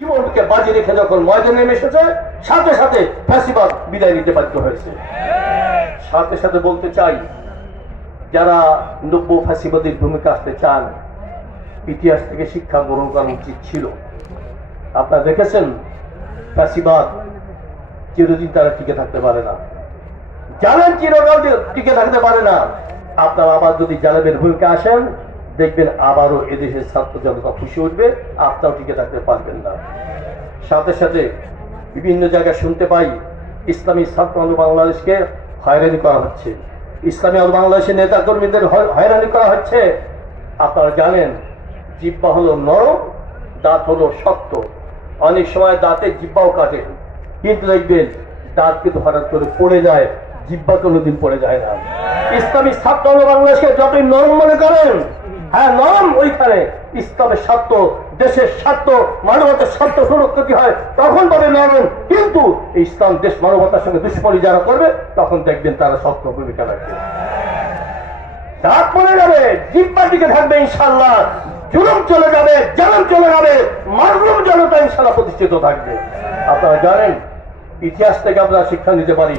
জীবনকে বাজি রেখে যখন ময়দানে নেমে এসেছে, সাথে সাথে ফ্যাসিবাদ বিদায় নিতে বাধ্য হয়েছে। সাথে সাথে বলতে চাই, যারা নব্য ফ্যাসিবাদের ভূমিকা আসতে চান, ইতিহাস থেকে শিক্ষা গ্রহণ করা উচিত ছিল। আপনারা দেখেছেন, ফ্যাসিবাদ চিরদিন তারা টিকে থাকতে পারে না। জালেম চিরকাল টিকে থাকতে পারে না। আপনারা আবার যদি জালেমের ভূমিকা আসেন দেখবেন আবারও এদেশের ছাত্র জনতা খুশি উঠবে আপনারাও টিকে থাকতে পারবেন না। সাথে সাথে বিভিন্ন জায়গায় শুনতে পাই, ইসলামী ছাত্র আন্দোলন বাংলাদেশকে হয়রানি করা হচ্ছে। ইসলামী আন্দোলন বাংলাদেশের নেতা কর্মীদের হয়রানি করা হচ্ছে। আপনারা জানেন, জিব্বা হলো নরম, দাঁত হলো শক্ত। অনেক সময় দাঁতে জিব্বাও কাটে। কিন্তু দেখবেন, দাঁত কিন্তু হঠাৎ করে পড়ে যায়, জিব্বা কোনোদিন পড়ে যায় না। ইসলামী ছাত্র বাংলাদেশকে যতই নরম মনে করেন হ্যাঁ নরম ওইখানে। ইসলামের স্বার্থ, দেশের স্বার্থ, মানবতার স্বার্থ সুরক্ষিত হয়, তখন তবে নরম কিন্তু ইসলাম দেশ মানবতার সঙ্গে দুষ্পরি যারা করবে, তখন দেখবেন তারা শক্ত ভূমিকা রাখবে। দাঁত পড়ে যাবে জিব্বা দিকে থাকবে ইনশাল্লাহ জুলুম চলে যাবে, জালাম চলে যাবে, মারলুম জনতা ইনশাল্লাহ প্রতিষ্ঠিত থাকবে। আপনারা জানেন, ইতিহাস থেকে আমরা শিক্ষা নিতে পারি।